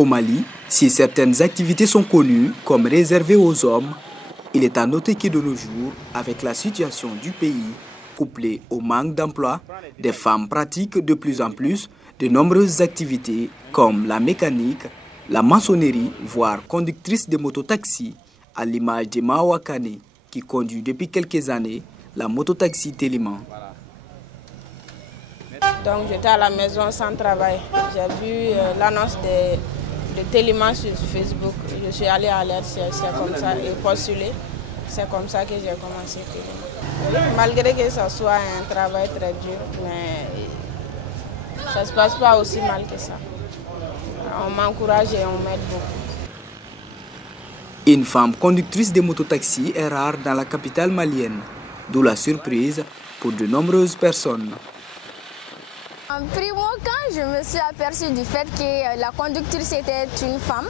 Au Mali, si certaines activités sont connues comme réservées aux hommes, il est à noter que de nos jours, avec la situation du pays, couplée au manque d'emploi, des femmes pratiquent de plus en plus de nombreuses activités comme la mécanique, la maçonnerie, voire conductrice de mototaxi, à l'image de Mawa Kane, qui conduit depuis quelques années la mototaxi Téléman. Donc j'étais à la maison sans travail. J'ai vu l'annonce de Téléman sur Facebook. Je suis allée à l'aide, c'est comme ça, et postulé. C'est comme ça que j'ai commencé Téléman. Malgré que ce soit un travail très dur, mais ça ne se passe pas aussi mal que ça. On m'encourage et on m'aide beaucoup. Une femme conductrice de mototaxi est rare dans la capitale malienne, d'où la surprise pour de nombreuses personnes. Primo, quand je me suis aperçue du fait que la conductrice était une femme,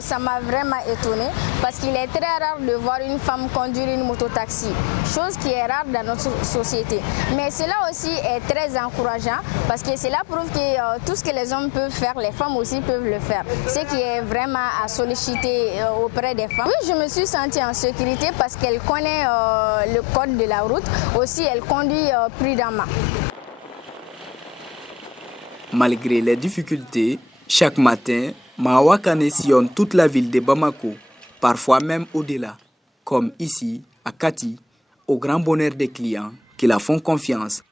ça m'a vraiment étonnée parce qu'il est très rare de voir une femme conduire une mototaxi, chose qui est rare dans notre société. Mais cela aussi est très encourageant parce que cela prouve que tout ce que les hommes peuvent faire, les femmes aussi peuvent le faire. Ce qui est vraiment à solliciter auprès des femmes. Oui, je me suis sentie en sécurité parce qu'elle connaît le code de la route, aussi elle conduit prudemment. Malgré les difficultés, chaque matin, Mawa Kane sillonne toute la ville de Bamako, parfois même au-delà, comme ici, à Kati, au grand bonheur des clients qui la font confiance.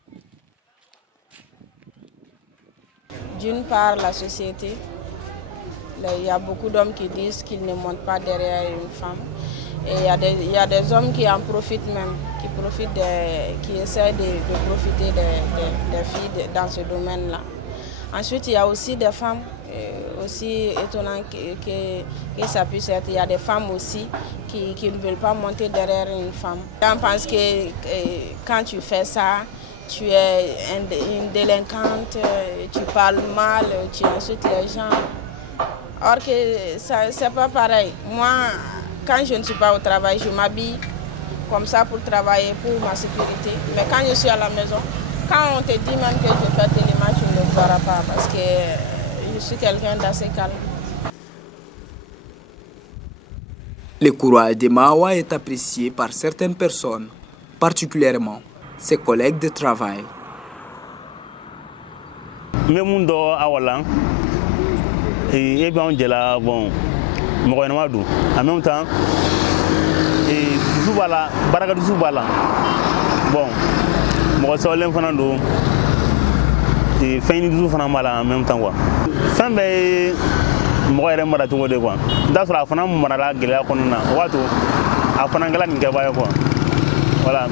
D'une part, la société. Il y a beaucoup d'hommes qui disent qu'ils ne montent pas derrière une femme. Et il y a des hommes qui en profitent même, qui essaient de profiter des filles dans ce domaine-là. Ensuite, il y a aussi des femmes, aussi étonnant que ça puisse être, il y a des femmes aussi qui ne veulent pas monter derrière une femme. On pense que quand tu fais ça, tu es une délinquante, tu parles mal, tu insultes les gens. Or que c'est pas pareil. Moi, quand je ne suis pas au travail, je m'habille comme ça pour travailler, pour ma sécurité. Mais quand je suis à la maison, quand on te dit même que je fais Téléman, tu ne le feras pas parce que je suis quelqu'un d'assez calme. Le courage de Mawa est apprécié par certaines personnes, particulièrement ses collègues de travail. Memundo awalan et bien on dit là bon mokoynamadou en même temps et soubala baraka du soubala bon moko solen fana do et fin du fana mala en même temps quoi fin be moko yere mara tungo de quoi da sura fana mara la gele ko na wato a fana ngala ni gaba quoi voilà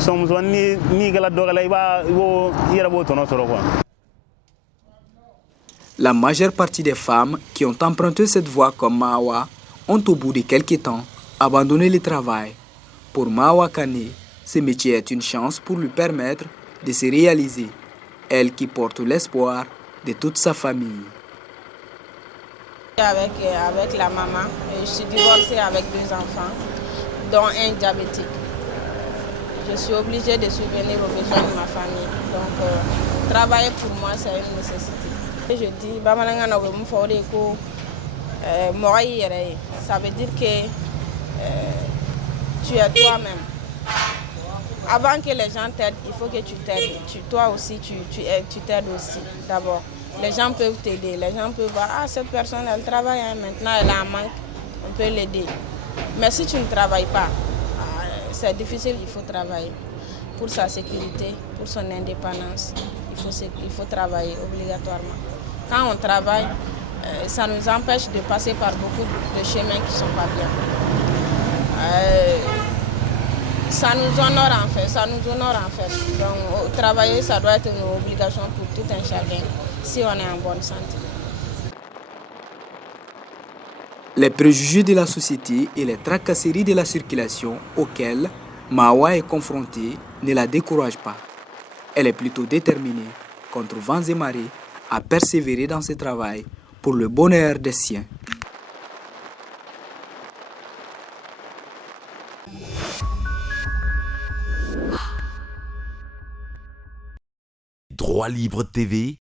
som ni gala dogala iba wo yera bo tono soro quoi. La majeure partie des femmes qui ont emprunté cette voie comme Mawa ont au bout de quelques temps abandonné le travail. Pour Mawa Kane, ce métier est une chance pour lui permettre de se réaliser, elle qui porte l'espoir de toute sa famille. Avec la maman, je suis divorcée avec 2 enfants, dont un diabétique. Je suis obligée de subvenir aux besoins de ma famille. Donc, travailler pour moi, c'est une nécessité. Je dis, ça veut dire que tu es toi-même. Avant que les gens t'aident, il faut que tu t'aides. Toi aussi, tu t'aides aussi d'abord. Les gens peuvent t'aider, les gens peuvent voir, ah, cette personne, elle travaille, hein, maintenant elle a un manque, on peut l'aider. Mais si tu ne travailles pas, c'est difficile, il faut travailler. Pour sa sécurité, pour son indépendance, il faut travailler obligatoirement. Quand on travaille, ça nous empêche de passer par beaucoup de chemins qui ne sont pas bien. Ça nous honore en fait. Donc travailler, ça doit être une obligation pour tout un chacun, si on est en bonne santé. Les préjugés de la société et les tracasseries de la circulation auxquelles Mawa est confrontée ne la découragent pas. Elle est plutôt déterminée, contre vents et marées, à persévérer dans ce travail pour le bonheur des siens. Droit Libre TV,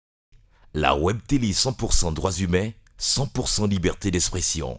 la web télé 100% droits humains, 100% liberté d'expression.